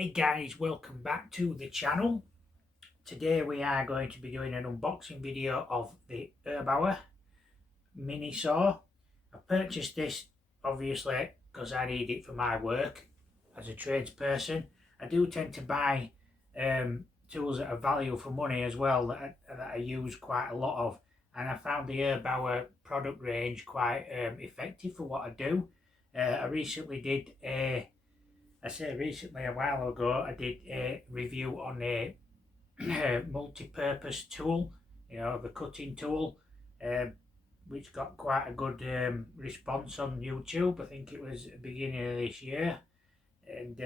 Hey guys, welcome back to the channel. Today we are going to be doing an unboxing video of the Erbauer mini saw. I purchased this obviously because I need it for my work as a tradesperson. I do tend to buy tools at a value for money as well that I use quite a lot of, and I found the Erbauer product range quite effective for what I do. I recently did a while ago, I did a review on a multi-purpose tool, the cutting tool, which got quite a good response on YouTube. I think it was the beginning of this year, and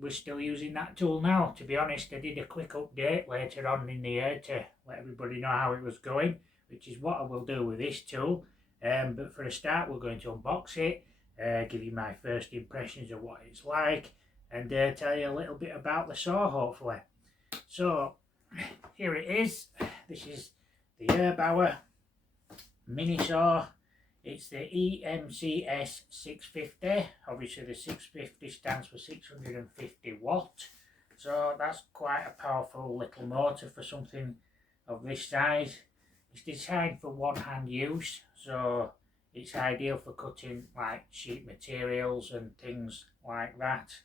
we're still using that tool now. To be honest, I did a quick update later on in the year to let everybody know how it was going, which is what I will do with this tool. But for a start, we're going to unbox it, give you my first impressions of what it's like, and tell you a little bit about the saw, hopefully. So here it is. This is the Erbauer mini saw. It's the EMCS650. Obviously the 650 stands for 650 watt, so that's quite a powerful little motor for something of this size. It's designed for one-hand use, so it's ideal for cutting like sheet materials and things like that,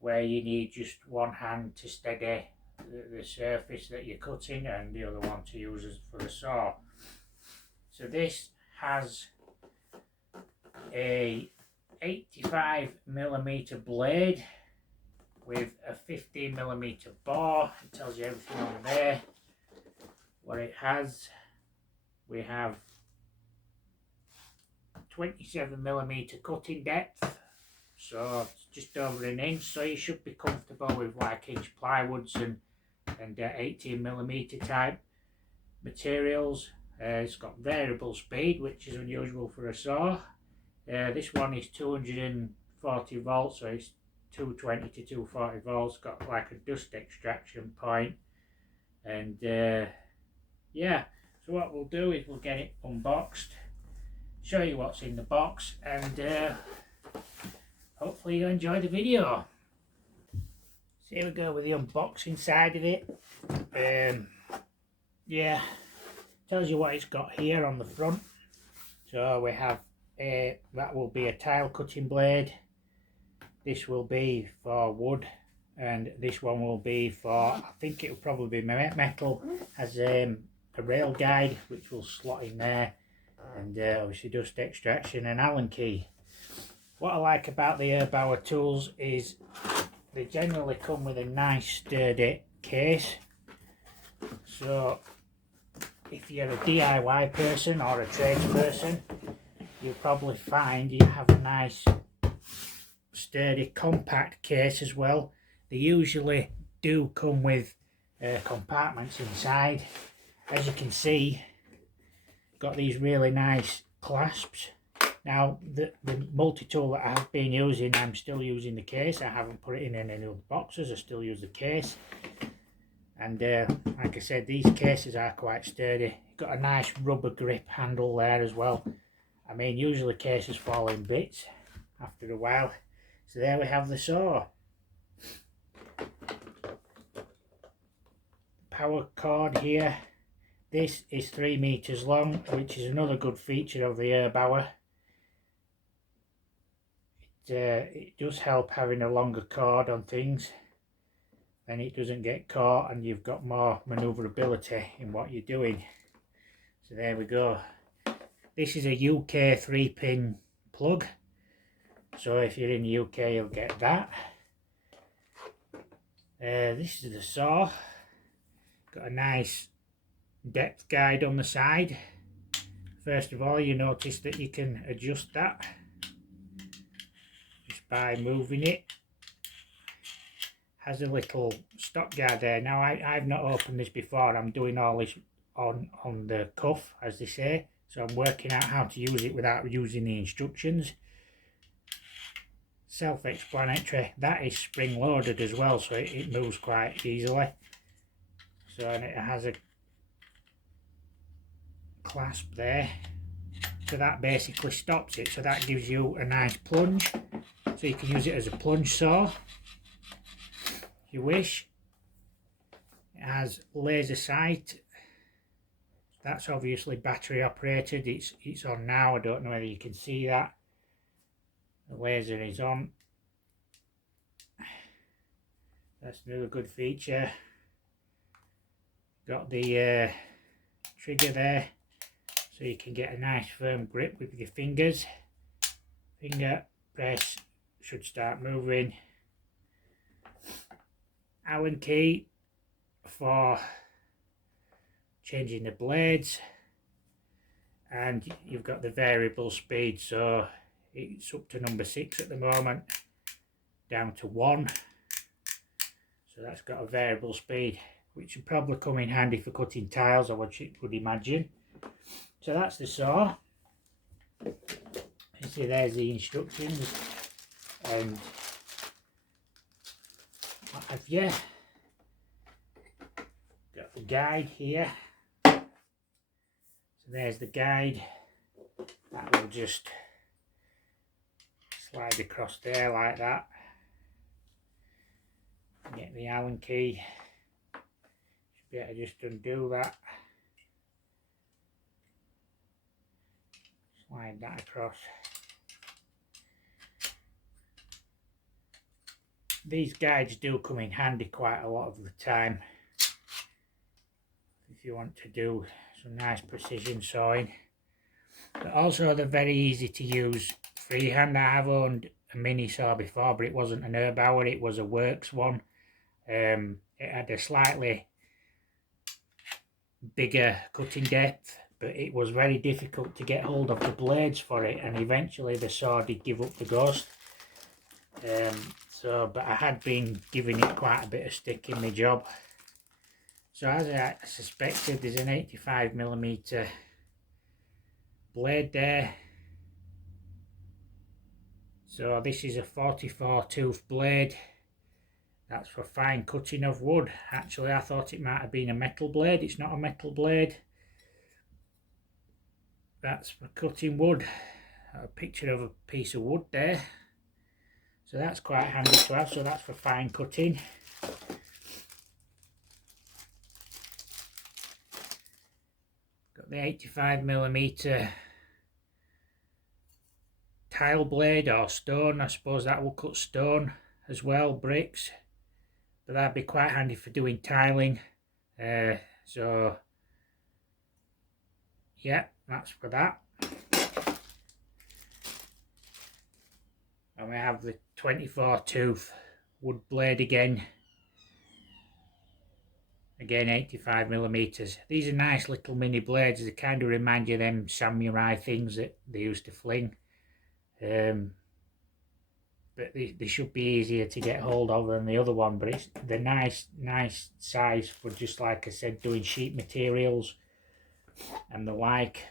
where you need just one hand to steady the surface that you're cutting and the other one to use for the saw. So this has a 85mm blade with a 15mm bore. It tells you everything on there. What it has, we have 27mm cutting depth, so it's just over an inch, so you should be comfortable with like inch plywoods and 18mm type materials. It's got variable speed, which is unusual for a saw. This one is 240 volts, so it's 220 to 240 volts. Got like a dust extraction point, and yeah. So what we'll do is we'll get it unboxed, show you what's in the box, and hopefully you enjoy the video. So here we go with the unboxing side of it. Yeah, tells you what it's got here on the front. So we have that will be a tile cutting blade, this will be for wood, and this one will be for, I think it will probably be metal. Has a rail guide which will slot in there, and obviously dust extraction and Allen key. What I like about the Erbauer tools is they generally come with a nice sturdy case. So if you're a DIY person or a tradesperson, you'll probably find you have a nice sturdy compact case as well. They usually do come with compartments inside. As you can see, got these really nice clasps. Now the multi-tool that I've been using, I'm still using the case. I haven't put it in any other boxes, I still use the case. And like I said, these cases are quite sturdy. Got a nice rubber grip handle there as well. I mean, usually cases fall in bits after a while. So there we have the saw. Power cord here. This is 3 meters long, which is another good feature of the Erbauer. It does help having a longer cord on things, then it doesn't get caught and you've got more manoeuvrability in what you're doing. So there we go. This is a UK 3-pin plug, so if you're in the UK you'll get that. This is the saw. Got a nice depth guide on the side. First of all, you notice that you can adjust that just by moving it. Has a little stock guard there. Now I've not opened this before. I'm doing all this on the cuff, as they say, so I'm working out how to use it without using the instructions. Self-explanatory. That is spring loaded as well, so it moves quite easily. So, and it has a clasp there, so that basically stops it. So that gives you a nice plunge, so you can use it as a plunge saw. you wish. It has laser sight. That's obviously battery operated. It's on now. I don't know whether you can see that. The laser is on. That's another good feature. Got the trigger there, so you can get a nice firm grip with your fingers. Finger press, should start moving. Allen key for changing the blades, and you've got the variable speed, so it's up to number 6 at the moment, down to 1. So that's got a variable speed, which would probably come in handy for cutting tiles, I would imagine. So that's the saw. You see there's the instructions, and what have you? Got the guide here. So there's the guide. That will just slide across there like that. Get the Allen key. Should be able to just undo that. Slide that across. These guides do come in handy quite a lot of the time if you want to do some nice precision sawing. But also they're very easy to use freehand. I have owned a mini saw before, but it wasn't an Erbauer, it was a Works one. It had a slightly bigger cutting depth, but it was very difficult to get hold of the blades for it, and eventually the saw did give up the ghost. But I had been giving it quite a bit of stick in my job. So as I suspected, there's an 85mm blade there. So this is a 44 tooth blade. That's for fine cutting of wood. Actually, I thought it might have been a metal blade. It's not a metal blade. That's for cutting wood. A picture of a piece of wood there. So that's quite handy to have. So that's for fine cutting. Got the 85mm tile blade or stone. I suppose that will cut stone as well, bricks. But that'd be quite handy for doing tiling. So yeah, that's for that. And we have the 24 tooth wood blade again. Again 85mm. These are nice little mini blades. They kind of remind you of them samurai things that they used to fling. But they should be easier to get hold of than the other one, but it's the nice size for, just like I said, doing sheet materials and the like.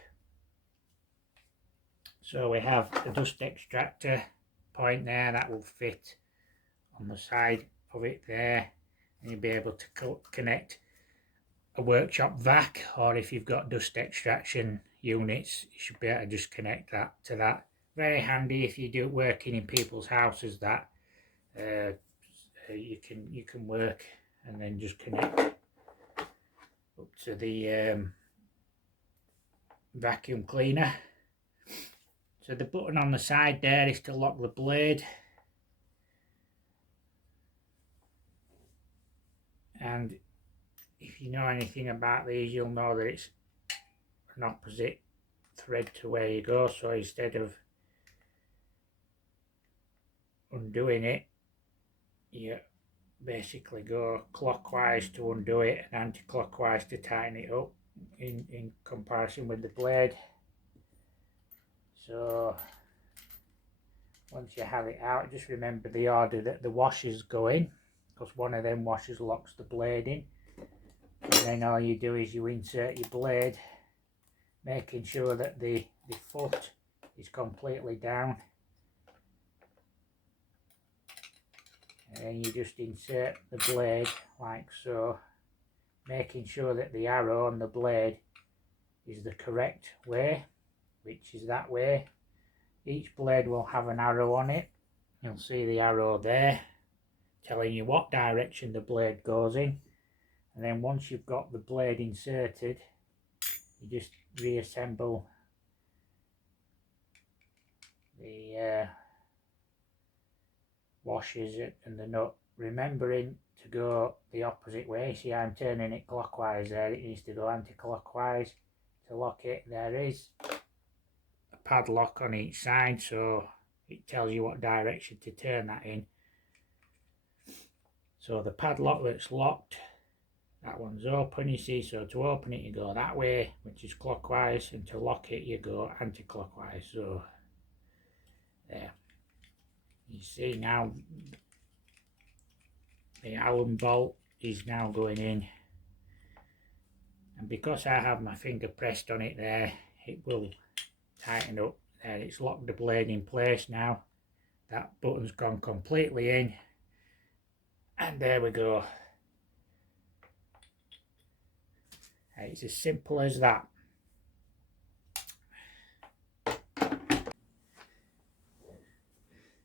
So we have the dust extractor point there that will fit on the side of it there, and you'll be able to connect a workshop vac, or if you've got dust extraction units, you should be able to just connect that to that. Very handy if you do working in people's houses, that you can work and then just connect up to the vacuum cleaner. So the button on the side there is to lock the blade, and if you know anything about these, you'll know that it's an opposite thread to where you go. So instead of undoing it, you basically go clockwise to undo it and anti-clockwise to tighten it up in comparison with the blade. So once you have it out, just remember the order that the washers go in, because one of them washers locks the blade in, and then all you do is you insert your blade, making sure that the foot is completely down. And then you just insert the blade like so, making sure that the arrow on the blade is the correct way, which is that way. Each blade will have an arrow on it. You'll see the arrow there. telling you what direction the blade goes in, and then once you've got the blade inserted, you just reassemble the washers and the nut, remembering to go the opposite way. See, I'm turning it clockwise there, it needs to go anti-clockwise to lock it. There is a padlock on each side, so it tells you what direction to turn that in. So the padlock that's locked, that one's open, you see, so to open it you go that way, which is clockwise, and to lock it you go anti-clockwise. So there, you see now the Allen bolt is now going in, and because I have my finger pressed on it there, it will tighten up. There, it's locked the blade in place now. That button's gone completely in, and there we go. It's as simple as that.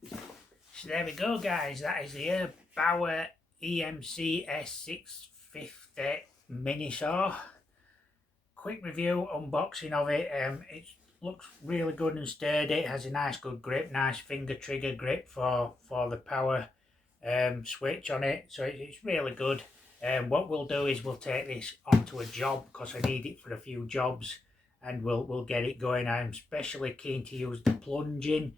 So there we go, guys, that is the Erbauer EMCS650 mini saw. Quick review, unboxing of it. It looks really good and sturdy. It has a nice good grip, nice finger trigger grip for the power switch on it, so it's really good. What we'll do is we'll take this onto a job, because I need it for a few jobs, and we'll get it going. I'm especially keen to use the plunging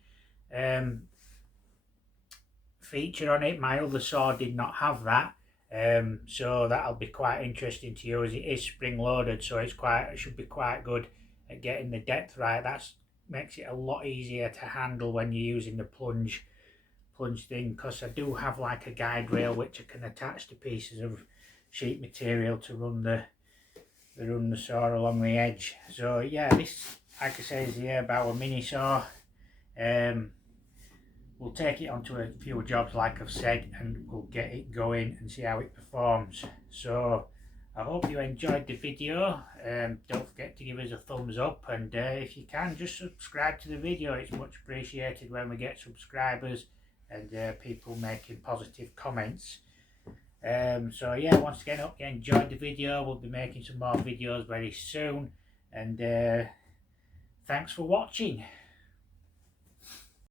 feature on it. My other saw did not have that, so that'll be quite interesting to use. It is spring loaded, so it should be quite good at getting the depth right. That makes it a lot easier to handle when you're using the plunge thing, because I do have like a guide rail which I can attach to pieces of sheet material to run the saw along the edge. So yeah, this, like I say, is the Erbauer mini saw. We'll take it onto a few jobs like I've said, and we'll get it going and see how it performs. So I hope you enjoyed the video. Don't forget to give us a thumbs up, and if you can, just subscribe to the video. It's much appreciated when we get subscribers and people making positive comments. So yeah, once again, I hope you enjoyed the video. We'll be making some more videos very soon, and thanks for watching.